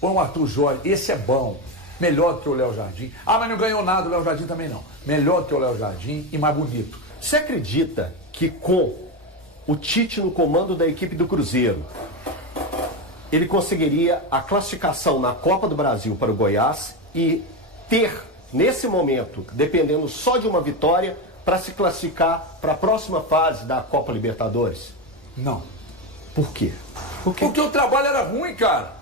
Põe o Arthur Jorge, esse é bom. Melhor do que o Léo Jardim. Ah, mas não ganhou nada, o Léo Jardim também não. Melhor do que o Léo Jardim e mais bonito. Você acredita que com o Tite no comando da equipe do Cruzeiro, ele conseguiria a classificação na Copa do Brasil para o Goiás e ter, nesse momento, dependendo só de uma vitória, para se classificar para a próxima fase da Copa Libertadores? Não. Por quê? Porque o trabalho era ruim, cara.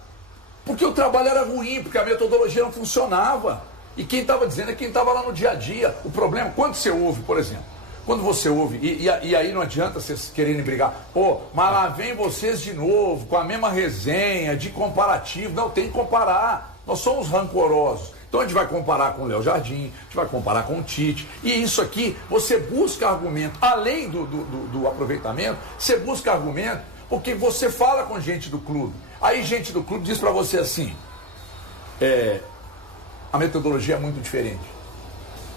Porque o trabalho era ruim, porque a metodologia não funcionava. E quem estava dizendo é quem estava lá no dia a dia. O problema, quando você ouve, por exemplo, quando você ouve, e aí não adianta vocês quererem brigar, pô, mas lá vem vocês de novo, com a mesma resenha, de comparativo. Não, tem que comparar. Nós somos rancorosos. Então a gente vai comparar com o Léo Jardim, a gente vai comparar com o Tite. E isso aqui, você busca argumento, além do aproveitamento, você busca argumento, porque você fala com gente do clube. Aí gente do clube diz pra você assim, a metodologia é muito diferente.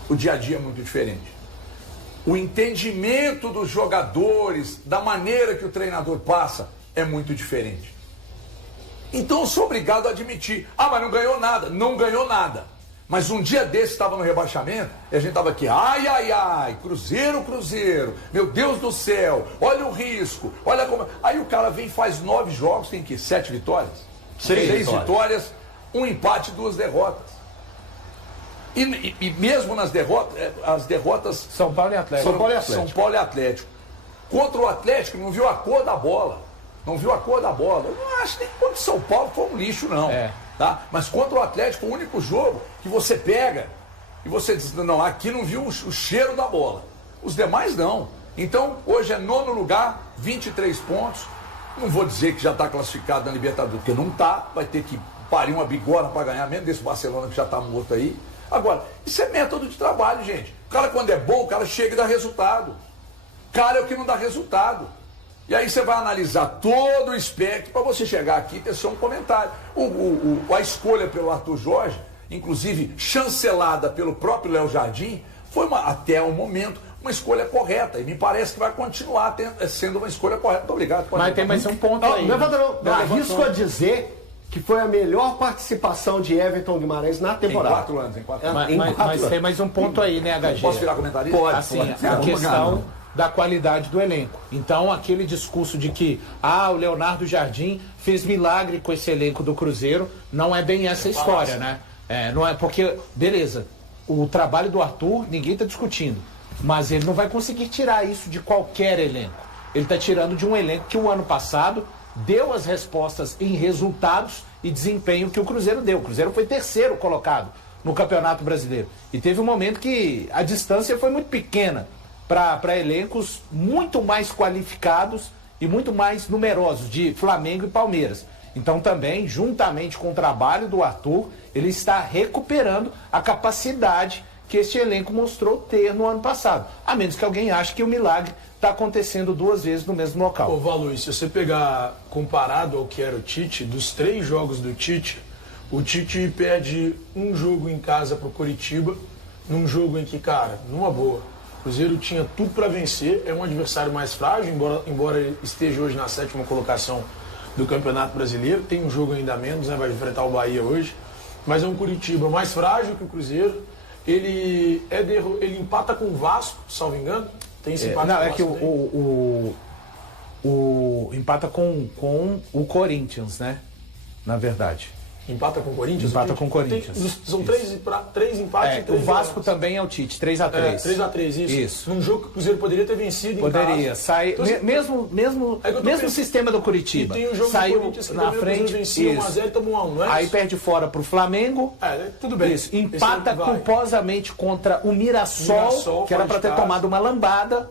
O dia a dia é muito diferente. O entendimento dos jogadores, da maneira que o treinador passa, é muito diferente. Então eu sou obrigado a admitir. Ah, mas não ganhou nada. Não ganhou nada. Mas um dia desse estava no rebaixamento e a gente estava aqui, ai, ai, ai, Cruzeiro, Cruzeiro, meu Deus do céu, olha o risco, olha como... Aí o cara vem e faz 9 jogos, tem que 7 vitórias? 6 vitórias, 1 empate e 2 derrotas. E mesmo nas derrotas, as derrotas... São Paulo e Atlético. São Paulo e Atlético. Contra o Atlético, não viu a cor da bola. Não viu a cor da bola. Eu não acho nem que contra o São Paulo foi um lixo, não. Tá? Mas contra o Atlético, o único jogo que você pega e você diz, não, aqui não viu o cheiro da bola. Os demais não. Então, hoje é 9º lugar, 23 pontos. Não vou dizer que já está classificado na Libertadores, porque não está. Vai ter que parir uma bigorna para ganhar, mesmo desse Barcelona que já está morto aí. Agora, isso é método de trabalho, gente. O cara, quando é bom, o cara chega e dá resultado. O cara é o que não dá resultado. E aí você vai analisar todo o espectro para você chegar aqui e ter só um comentário. A escolha pelo Arthur Jorge, inclusive chancelada pelo próprio Léo Jardim, foi até o momento uma escolha correta. E me parece que vai continuar sendo uma escolha correta. Muito obrigado. Mas tem mais um ponto aí. Não arrisco a dizer que foi a melhor participação de Everton Guimarães na temporada. Em 4 anos. Mas tem mais um ponto aí, né, HG? Posso virar comentarista? Pode. Assim, a questão da qualidade do elenco. Então, aquele discurso de que o Leonardo Jardim fez milagre com esse elenco do Cruzeiro, não é bem essa história, né? Não é porque, beleza, o trabalho do Arthur, ninguém está discutindo, mas ele não vai conseguir tirar isso de qualquer elenco. Ele está tirando de um elenco que o ano passado deu as respostas em resultados e desempenho que o Cruzeiro deu. O Cruzeiro foi 3º colocado no Campeonato Brasileiro. E teve um momento que a distância foi muito pequena para elencos muito mais qualificados e muito mais numerosos, de Flamengo e Palmeiras. Então também, juntamente com o trabalho do Arthur, ele está recuperando a capacidade que este elenco mostrou ter no ano passado. A menos que alguém ache que o milagre está acontecendo 2 vezes no mesmo local. Ô, Valu, se você pegar comparado ao que era o Tite, dos 3 jogos do Tite, o Tite perde um jogo em casa pro Coritiba, num jogo em que, cara, numa boa, o Cruzeiro tinha tudo para vencer, é um adversário mais frágil, embora ele esteja hoje na 7ª colocação do Campeonato Brasileiro, tem um jogo ainda menos, né, vai enfrentar o Bahia hoje, mas é um Coritiba mais frágil que o Cruzeiro, ele empata com o Vasco, salvo engano, tem esse empate não, com o é Vasco. Que o empata com o Corinthians, né? Na verdade. Empata com o Corinthians? Empata com o Corinthians. São 3 empates e 3 o Vasco derrotas. também é o Tite, 3-3. 3-3, isso. Num jogo que o Cruzeiro poderia ter vencido Poderia. em Sai, então, mesmo sistema do Curitiba. E tem o jogo saiu que na frente. Vencia 1-0 e tomou 1-1, não é aí isso? perde fora pro Flamengo. Tudo bem. Isso. Empata culposamente contra o Mirassol que era para ter tomado uma lambada.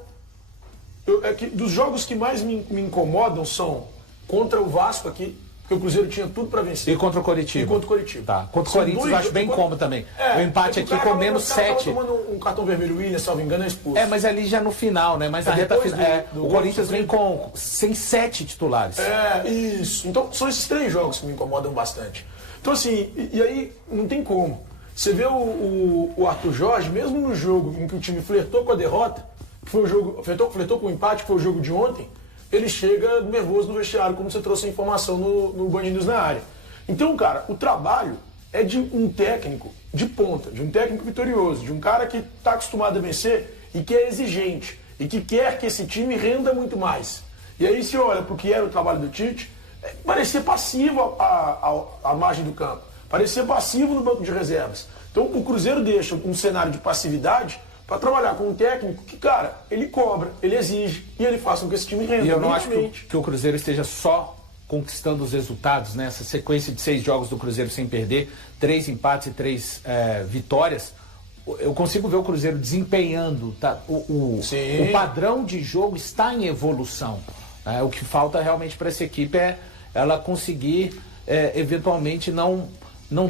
Dos jogos que mais me incomodam são contra o Vasco aqui, porque o Cruzeiro tinha tudo para vencer. E contra o Coritiba. Tá. Contra o Corinthians eu acho bem cômodo também. O empate aqui com menos 7. tomando um cartão vermelho, o Willian, salvo engano, é expulso. Mas ali já no final, né? Mas na reta final. O Corinthians vem sem 7 titulares. Isso. Então são esses 3 jogos que me incomodam bastante. Então assim, e aí não tem como. Você vê o Arthur Jorge, mesmo no jogo em que o time flertou com a derrota, que foi o jogo, flertou com o empate, que foi o jogo de ontem, ele chega nervoso no vestiário, como você trouxe a informação no Band News na área. Então, cara, o trabalho é de um técnico de ponta, de um técnico vitorioso, de um cara que está acostumado a vencer e que é exigente e que quer que esse time renda muito mais. E aí você olha para o que era o trabalho do Tite, parecia passivo a margem do campo, parecia passivo no banco de reservas. Então o Cruzeiro deixa um cenário de passividade para trabalhar com um técnico que, cara, ele cobra, ele exige e ele faz com que esse time renda. E eu não acho que o Cruzeiro esteja só conquistando os resultados, né? Essa sequência de 6 jogos do Cruzeiro sem perder, 3 empates e 3 vitórias. Eu consigo ver o Cruzeiro desempenhando, tá? O padrão de jogo está em evolução. O que falta realmente para essa equipe é ela conseguir eventualmente não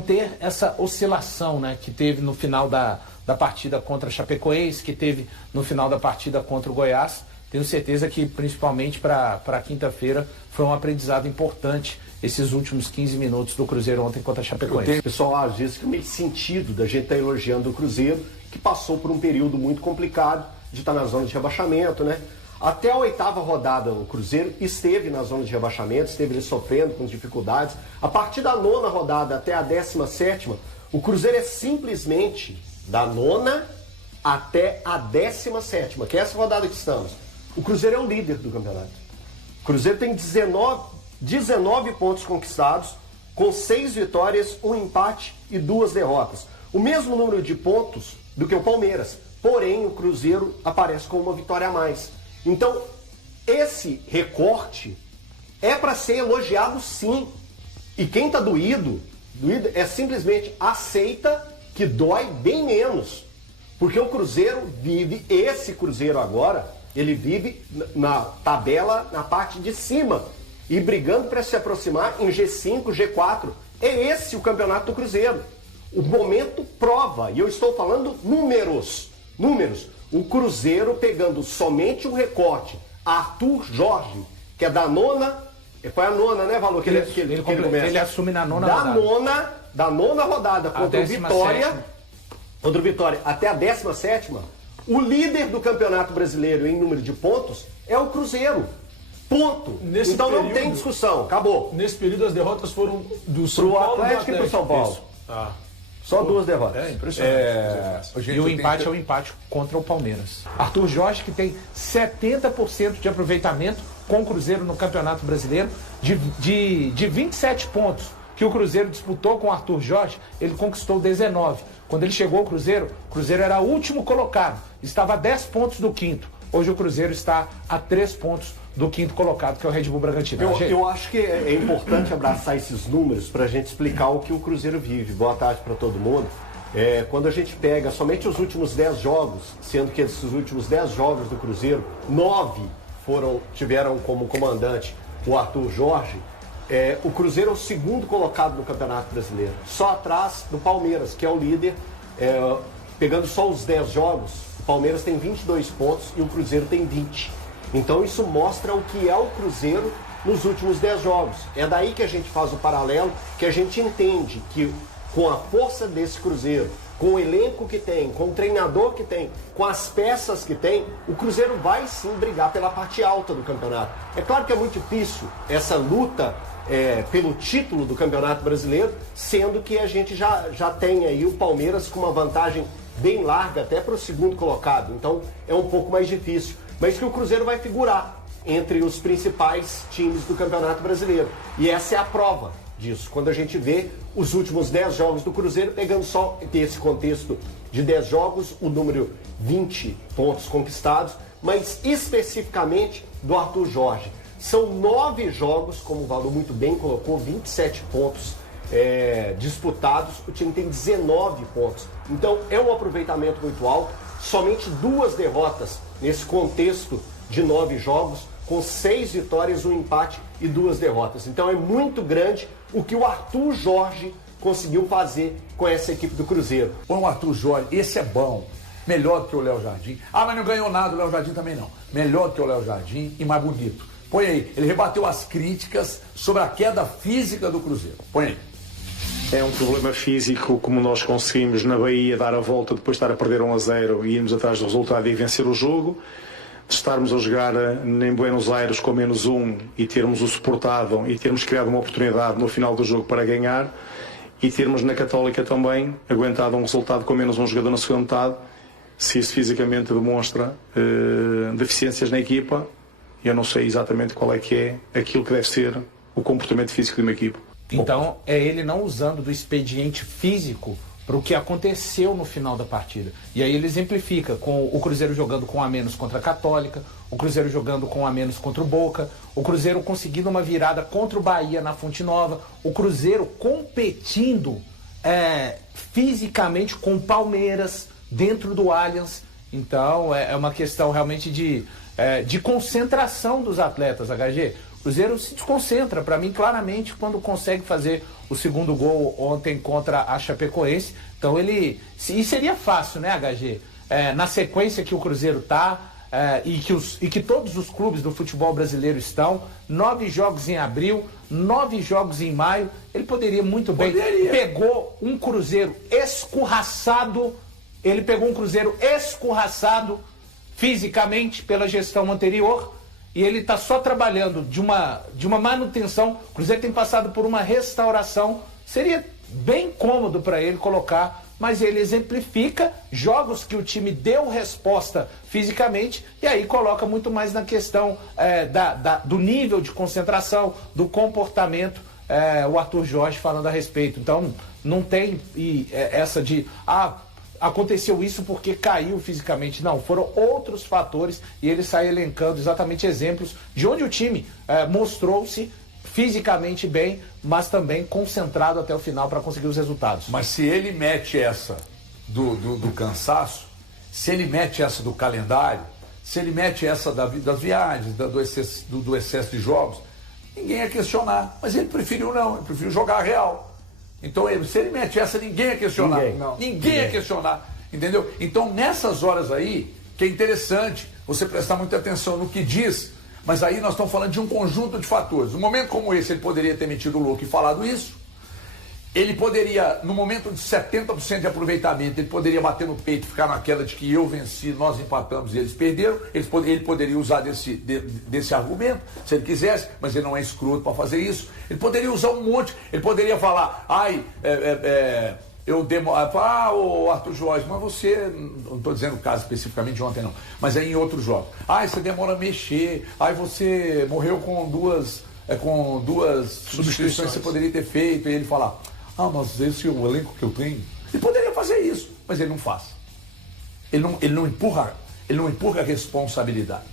ter essa oscilação, né, que teve no final da partida contra a Chapecoense, que teve no final da partida contra o Goiás. Tenho certeza que, principalmente para quinta-feira, foi um aprendizado importante esses últimos 15 minutos do Cruzeiro ontem contra a Chapecoense. O pessoal às vezes fica meio sentido da gente estar elogiando o Cruzeiro, que passou por um período muito complicado de estar na zona de rebaixamento, né? Até a 8ª rodada, o Cruzeiro esteve na zona de rebaixamento, esteve sofrendo com dificuldades. A partir da 9ª rodada até a 17ª, o Cruzeiro é simplesmente da 9ª até a 17ª, que é essa rodada que estamos. O Cruzeiro é o líder do campeonato. O Cruzeiro tem 19 pontos conquistados, com 6 vitórias, 1 empate e 2 derrotas. O mesmo número de pontos do que o Palmeiras. Porém, o Cruzeiro aparece com uma vitória a mais. Então, esse recorte é para ser elogiado, sim. E quem está doído é simplesmente aceita que dói bem menos. Porque o Cruzeiro vive, esse Cruzeiro agora, ele vive na tabela, na parte de cima. E brigando para se aproximar em G5, G4. É esse o campeonato do Cruzeiro. O momento prova, e eu estou falando números. O Cruzeiro pegando somente um recorte. Arthur Jorge, que é da 9ª, foi a 9ª, né, Valor? Que ele assume na 9ª rodada. Da 9ª rodada contra o Vitória até a 17ª, o líder do Campeonato Brasileiro em número de pontos é o Cruzeiro. Ponto. Então não tem discussão, acabou. Nesse período as derrotas foram do São Paulo pro Atlético e pro São Paulo. Só 2 derrotas. É impressionante. E o empate é o empate contra o Palmeiras. Arthur Jorge, que tem 70% de aproveitamento com o Cruzeiro no Campeonato Brasileiro, de 27 pontos que o Cruzeiro disputou com o Arthur Jorge, ele conquistou 19. Quando ele chegou ao Cruzeiro, o Cruzeiro era o último colocado, estava a 10 pontos do quinto. Hoje o Cruzeiro está a 3 pontos do quinto colocado, que é o Red Bull Bragantino. Eu acho que é importante abraçar esses números para a gente explicar o que o Cruzeiro vive. Boa tarde para todo mundo. Quando a gente pega somente os últimos 10 jogos, sendo que esses últimos 10 jogos do Cruzeiro, 9 tiveram como comandante o Arthur Jorge, o Cruzeiro é o segundo colocado no Campeonato Brasileiro, só atrás do Palmeiras, que é o líder. Pegando só os 10 jogos, o Palmeiras tem 22 pontos e o Cruzeiro tem 20. Então isso mostra o que é o Cruzeiro nos últimos 10 jogos. É daí que a gente faz o paralelo, que a gente entende que com a força desse Cruzeiro, com o elenco que tem, com o treinador que tem, com as peças que tem, o Cruzeiro vai sim brigar pela parte alta do campeonato. É claro que é muito difícil essa luta pelo título do Campeonato Brasileiro, sendo que a gente já tem aí o Palmeiras com uma vantagem bem larga até para o segundo colocado. Então é um pouco mais difícil. Mas que o Cruzeiro vai figurar entre os principais times do Campeonato Brasileiro. E essa é a prova disso. Quando a gente vê os últimos 10 jogos do Cruzeiro, pegando só esse contexto de 10 jogos, o número 20 pontos conquistados, mas especificamente do Arthur Jorge. São 9 jogos, como o Valor muito bem colocou, 27 pontos disputados, o time tem 19 pontos. Então é um aproveitamento muito alto, somente 2 derrotas nesse contexto de 9 jogos, com 6 vitórias, 1 empate e 2 derrotas. Então é muito grande o que o Arthur Jorge conseguiu fazer com essa equipe do Cruzeiro. Põe o Arthur Jorge, esse é bom, melhor do que o Léo Jardim. Mas não ganhou nada, o Léo Jardim também não. Melhor do que o Léo Jardim e mais bonito. Põe aí, ele rebateu as críticas sobre a queda física do Cruzeiro. Põe aí. É um problema físico, como nós conseguimos na Bahia dar a volta depois de estar a perder 1-0 e irmos atrás do resultado e vencer o jogo. estarmos a jogar em Buenos Aires com -1 e termos o suportável e termos criado uma oportunidade no final do jogo para ganhar, e termos na Católica também aguentado um resultado com -1 jogador na segunda metade. Se isso fisicamente demonstra deficiências na equipa, eu não sei exatamente qual é que é aquilo que deve ser o comportamento físico de uma equipa. Então, é ele não usando do expediente físico para o que aconteceu no final da partida. E aí ele exemplifica com o Cruzeiro jogando com a menos contra a Católica, o Cruzeiro jogando com a menos contra o Boca, o Cruzeiro conseguindo uma virada contra o Bahia na Fonte Nova, o Cruzeiro competindo fisicamente com o Palmeiras dentro do Allianz. Então, é uma questão realmente de concentração dos atletas, HG. O Cruzeiro se desconcentra, para mim, claramente, quando consegue fazer o segundo gol ontem contra a Chapecoense. Então e seria fácil, né, HG? Na sequência que o Cruzeiro está, e que todos os clubes do futebol brasileiro estão, 9 jogos em abril, 9 jogos em maio, ele poderia muito bem. Pegou um Cruzeiro escorraçado, fisicamente pela gestão anterior, e ele está só trabalhando de uma manutenção. O Cruzeiro tem passado por uma restauração. Seria bem cômodo para ele colocar, mas ele exemplifica jogos que o time deu resposta fisicamente, e aí coloca muito mais na questão do nível de concentração, do comportamento, o Arthur Jorge falando a respeito. Então não tem essa de aconteceu isso porque caiu fisicamente. Não, foram outros fatores, e ele sai elencando exatamente exemplos de onde o time mostrou-se fisicamente bem, mas também concentrado até o final para conseguir os resultados. Mas se ele mete essa do cansaço, se ele mete essa do calendário, se ele mete essa das viagens, do excesso de jogos, ninguém ia questionar. Mas ele preferiu não, ele preferiu jogar real. Então, se ele mete essa, ninguém ia questionar. Ninguém ia questionar, entendeu? Então, nessas horas aí, que é interessante você prestar muita atenção no que diz, mas aí nós estamos falando de um conjunto de fatores. Num momento como esse, ele poderia ter metido o louco e falado isso. Ele poderia, no momento de 70% de aproveitamento, ele poderia bater no peito e ficar naquela de que eu venci, nós empatamos e eles perderam. Ele poderia usar desse argumento, se ele quisesse, mas ele não é escroto para fazer isso. Ele poderia usar um monte, ele poderia falar, ô Arthur Jorge, mas você, não estou dizendo o caso especificamente de ontem não, mas é em outros jogos. Você demora a mexer, você morreu com duas substituições que você poderia ter feito, e ele falar, mas esse é o elenco que eu tenho. Ele poderia fazer isso, mas ele não faz. Ele não empurra a responsabilidade.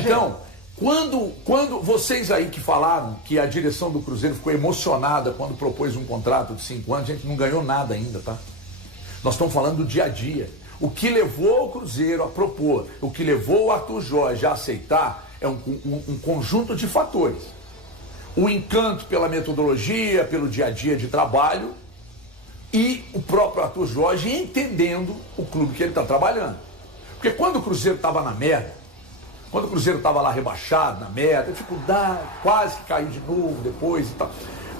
Então, quando vocês aí que falaram que a direção do Cruzeiro ficou emocionada quando propôs um contrato de 5 anos, a gente não ganhou nada ainda, tá? Nós estamos falando do dia a dia. O que levou o Cruzeiro a propor, o que levou o Arthur Jorge a aceitar é um conjunto de fatores. O encanto pela metodologia, pelo dia a dia de trabalho, e o próprio Arthur Jorge entendendo o clube que ele está trabalhando. Porque quando o Cruzeiro estava na merda, quando o Cruzeiro estava lá rebaixado, na merda, dificuldade, quase que caiu de novo depois e tal.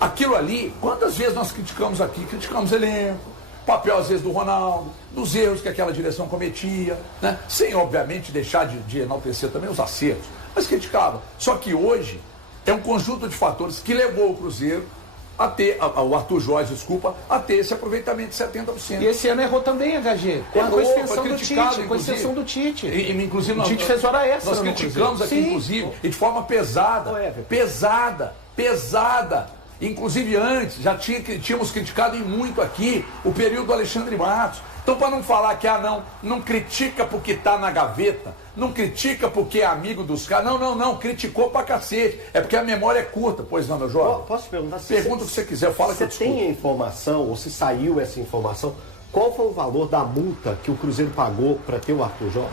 Aquilo ali, quantas vezes nós criticamos aqui? Criticamos elenco, papel às vezes do Ronaldo, dos erros que aquela direção cometia, né? Sem obviamente deixar de enaltecer também os acertos, mas criticava. Só que hoje é um conjunto de fatores que levou o Cruzeiro a ter, o Arthur Jorge, a ter esse aproveitamento de 70%. E esse ano errou também, HG. Com exceção do Tite. Inclusive, o Tite fez hora extra. Nós criticamos aqui, inclusive, e de forma pesada. Pesada. Inclusive antes, já tínhamos criticado e muito aqui o período do Alexandre Matos. Então, para não falar que, não critica porque está na gaveta, não critica porque é amigo dos caras, não, criticou pra cacete. É porque a memória é curta, pois não, meu jovem? Posso te perguntar? Pergunta o que você quiser, fala que eu discuto. Você tem a informação, ou se saiu essa informação, qual foi o valor da multa que o Cruzeiro pagou para ter o Arthur Jorge?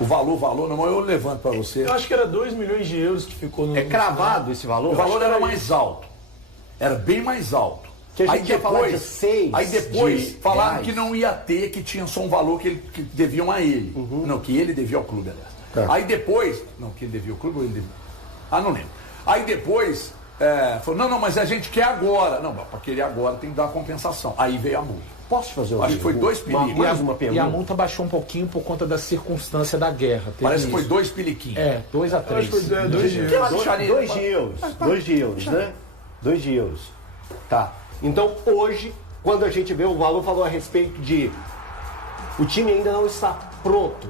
O valor, não, eu levanto para você. Eu acho que era 2 milhões de euros que ficou no... É cravado esse valor? O valor era mais alto. Era bem mais alto. Aí depois falaram que não ia ter, que tinha só um valor que deviam a ele. Não, que ele devia ao clube, aliás. Tá. Aí depois, não, que ele devia ao clube ou ele devia... não lembro. Aí depois, falou, não, mas a gente quer agora. Não, para querer agora tem que dar uma compensação. Aí veio a multa. Posso te fazer Acho que foi 2 pilicos. mais uma pergunta? E a multa baixou um pouquinho por conta da circunstância da guerra. Parece que foi 2 piliquinhos. 2 a 3. 2 de euros. 2 de euros. 2 de euros, né? 2 de euros. Tá. Então, hoje, quando a gente vê, o Valor falou a respeito de o time ainda não está pronto.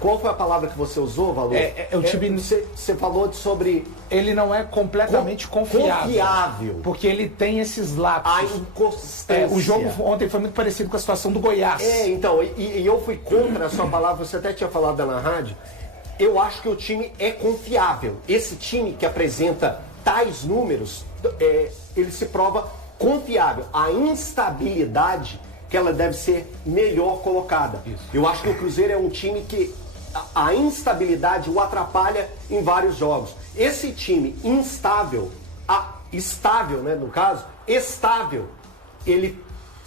Qual foi a palavra que você usou, Valor? O time... Você falou sobre... Ele não é completamente confiável. Porque ele tem esses lapsos. A inconsistência. O jogo ontem foi muito parecido com a situação do Goiás. Então, e eu fui contra a sua palavra, você até tinha falado na rádio. Eu acho que o time é confiável. Esse time que apresenta tais números, ele se prova confiável. A instabilidade que ela deve ser melhor colocada. Isso. Eu acho que o Cruzeiro é um time que a instabilidade o atrapalha em vários jogos. Esse time instável, estável, né, no caso, estável, ele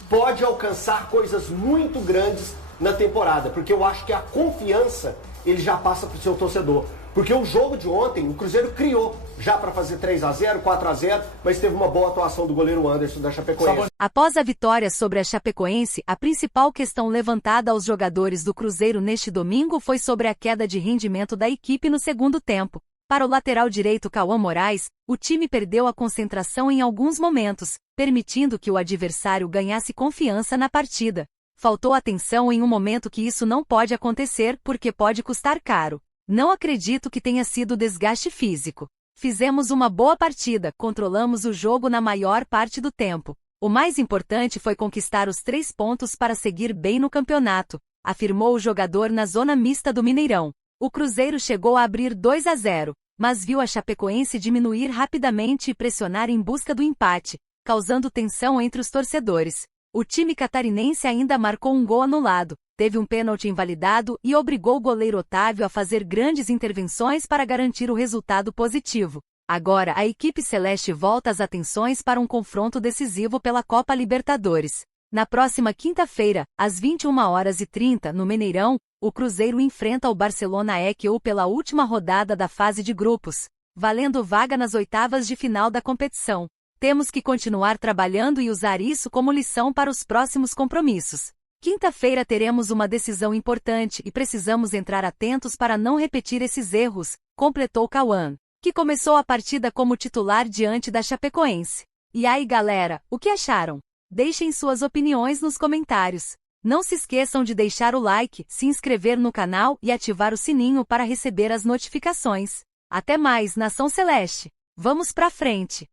pode alcançar coisas muito grandes na temporada, porque eu acho que a confiança ele já passa para o seu torcedor. Porque o jogo de ontem, o Cruzeiro criou já para fazer 3-0, 4-0, mas teve uma boa atuação do goleiro Anderson da Chapecoense. Após a vitória sobre a Chapecoense, a principal questão levantada aos jogadores do Cruzeiro neste domingo foi sobre a queda de rendimento da equipe no segundo tempo. Para o lateral direito Cauã Moraes, o time perdeu a concentração em alguns momentos, permitindo que o adversário ganhasse confiança na partida. Faltou atenção em um momento que isso não pode acontecer porque pode custar caro. Não acredito que tenha sido desgaste físico. Fizemos uma boa partida, controlamos o jogo na maior parte do tempo. O mais importante foi conquistar os 3 pontos para seguir bem no campeonato, afirmou o jogador na zona mista do Mineirão. O Cruzeiro chegou a abrir 2-0, mas viu a Chapecoense diminuir rapidamente e pressionar em busca do empate, causando tensão entre os torcedores. O time catarinense ainda marcou um gol anulado, teve um pênalti invalidado e obrigou o goleiro Otávio a fazer grandes intervenções para garantir o resultado positivo. Agora a equipe celeste volta as atenções para um confronto decisivo pela Copa Libertadores. Na próxima quinta-feira, às 21h30, no Mineirão, o Cruzeiro enfrenta o Barcelona EQ pela última rodada da fase de grupos, valendo vaga nas oitavas de final da competição. Temos que continuar trabalhando e usar isso como lição para os próximos compromissos. Quinta-feira teremos uma decisão importante e precisamos entrar atentos para não repetir esses erros, completou Cauã, que começou a partida como titular diante da Chapecoense. E aí, galera, o que acharam? Deixem suas opiniões nos comentários. Não se esqueçam de deixar o like, se inscrever no canal e ativar o sininho para receber as notificações. Até mais, Nação Celeste! Vamos pra frente!